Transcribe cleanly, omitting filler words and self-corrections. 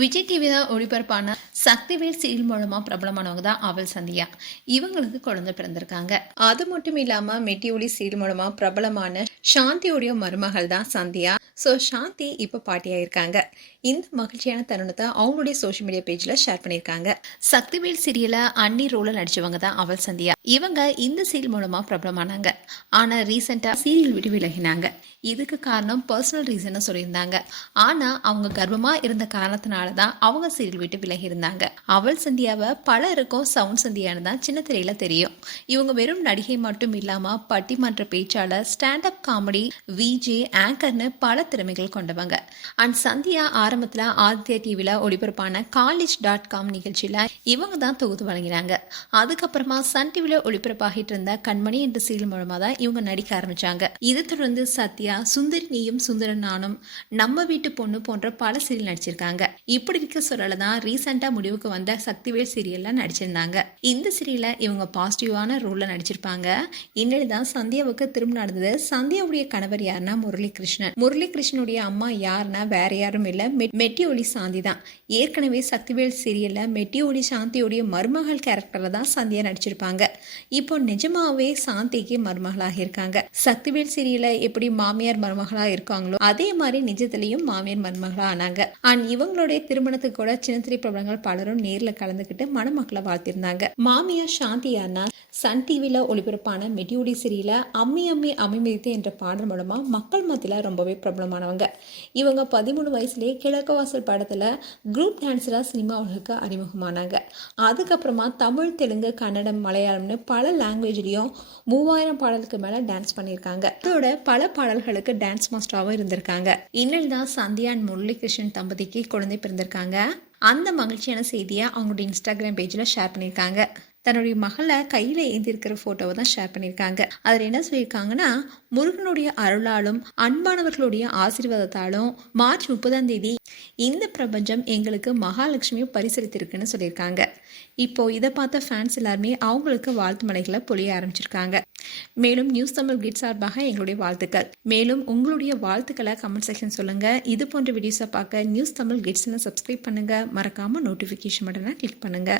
Vijay TV தான் ஒளிபரப்பான Sakthivel serial மூலமா பிரபலமானவங்க தான் அவள் சந்தியா. இவங்களுக்கு குழந்தை பிறந்திருக்காங்க. அது மட்டும் இல்லாம மெட்டி ஒளி சீரியல் மூலமா பிரபலமான சாந்தியோடைய மருமகள் தான் சந்தியா. ஸோ சாந்தி இப்போ பாட்டியாயிருக்காங்க. இந்த மகிழ்ச்சியான தருணத்தை அவங்களுடைய சோஷியல் மீடியா பேஜ்ல ஷேர் பண்ணியிருக்காங்க. சக்திவேல் சீரியல அன்னி ரோல நடிச்சவங்க தான் அவள் சந்தியா. இவங்க இந்த சீரியல் மூலமா பிரபலமானாங்க. ஆனா ரீசெண்டா சீரியல் விட்டு விலகினாங்க. இதுக்கு காரணம் பர்சனல் ரீசன் சொல்லியிருந்தாங்க. ஆனா அவங்க கர்ப்பமா இருந்த காரணத்தினால தான் அவங்க சீரியல் விட்டு விலகி இருந்தாங்க. அவள் சந்தியாவை பலருக்கும் சவுண்ட் சந்தியான்னு தான் சின்ன திரையில தெரியும். இவங்க வெறும் நடிகை மட்டும் இல்லாம பட்டிமன்ற பேச்சாளர், ஸ்டாண்ட் அப் காமெடி, விஜே, ஆங்கர்னு பல திறமைகள் கொண்டவங்க. அண்ட் சந்தியா ஆரம்பத்துல ஆதித்யா டிவில ஒளிபரப்பான college.com நிகழ்ச்சியில இவங்க தான் தொகுத்து வழங்கினாங்க. அதுக்கப்புறமா சன் டிவில ஒளிபரப்பாகிட்டு இருந்த கண்மணி என்ற சீரியல் மூலமா தான் இவங்க நடிக்க ஆரம்பிச்சாங்க. இதை தொடர்ந்து சத்யா, சுந்தரி நீயும் சுந்தரன் நானும், நம்ம வீட்டு பொண்ணு போன்ற பல சீரியல் நடிச்சிருக்காங்க. இப்படி இருக்க சொல்லல தான் ரீசெண்டா முடிவுக்கு வந்த சக்திவேல் சீரியல்ல நடிச்சிருந்தாங்க. இந்த சீரியல்ல இவங்க பாசிட்டிவான ரோல்ல நடிச்சிருப்பாங்க. இன்னொரு தான் சந்தியாவுக்கு திரும்ப நடந்தது. சந்தியாவுடைய கணவர் யாருன்னா முரளிகிருஷ்ணன். முரளிகிருஷ்ணனுடைய அம்மா யாருன்னா வேற யாரும் இல்ல, மெட்டி ஒளி சாந்தி தான். ஏற்கனவே சக்திவேல் சீரியல்ல மெட்டி ஒளி சாந்தியோடைய மருமகள் கேரக்டர்ல தான் சந்தியா நடிச்சிருப்பாங்க. இப்போ நிஜமாவே சாந்திக்கு மருமகளாக இருக்காங்க. சக்திவேல் சீரியல்ல எப்படி மாமியார் மருமகளா இருக்காங்களோ அதே மாதிரி நிஜத்திலையும் மாமியார் மருமகளா ஆனாங்க. அண்ட் இவங்களுடைய திருமணத்துக்கு கூட சின்ன திரை பிரபலங்கள் பலரும் நேர்ல கலந்துக்கிட்டு மணமக்களை வாழ்த்திருந்தாங்க. மாமியார் சாந்தி யாருன்னா சன் டிவில ஒளிபரப்பான மெட்டி ஒளி சீரியல்ல அம்மி அம்மி அம்மி மிதித்து என்ற பாடல் மூலமா மக்கள் மத்தியில ரொம்பவே பிரபலமானவங்க. இவங்க 13 வயசுலேயே கிழக்கு வாசல் படத்துல குரூப் டான்ஸரா சினிமா உலகுக்கு அறிமுகமானாங்க. அதுக்கப்புறமா தமிழ், தெலுங்கு, கன்னடம், மலையாளம்னு பல லாங்குவேஜ்லயும் 3000 பாடலுக்கு மேல டான்ஸ் பண்ணியிருக்காங்க. அதோட பல பாடல்களுக்கு டான்ஸ் மாஸ்டராகவும் இருந்திருக்காங்க. இன்னும் தான் சந்தியா அண்ட் முரளிகிருஷ்ணன் தம்பதிக்கு குழந்தை பிறந்திருக்காங்க. அந்த மகிழ்ச்சியான செய்தியை அவங்களுடைய இன்ஸ்டாகிராம் பேஜில் ஷேர் பண்ணியிருக்காங்க. தன்னுடைய மகளை கையில் ஏந்திருக்கிற ஃபோட்டோவை தான் ஷேர் பண்ணியிருக்காங்க. அதில் என்ன சொல்லியிருக்காங்கன்னா, முருகனுடைய அருளாலும் அன்பானவர்களுடைய ஆசீர்வாதத்தாலும் மார்ச் 30 இந்த பிரபஞ்சம் எங்களுக்கு மகாலட்சுமியை பரிசளித்திருக்குன்னு சொல்லியிருக்காங்க. இப்போ இதை பார்த்த ஃபேன்ஸ் எல்லாருமே அவங்களுக்கு வாழ்த்து மலைகளை பொழிய ஆரம்பிச்சிருக்காங்க. மேலும் நியூஸ் தமிழ் கிட்ஸ் சார்பாக எங்களுடைய வாழ்த்துக்கள். மேலும் உங்களுடைய வாழ்த்துக்களை கமெண்ட் செக்ஷன் சொல்லுங்க. இது போன்ற வீடியோஸை பார்க்க நியூஸ் தமிழ் கிட்ஸ்னு சப்ஸ்கிரைப் பண்ணுங்க. மறக்காம நோட்டிஃபிகேஷன் பட்டனை கிளிக் பண்ணுங்க.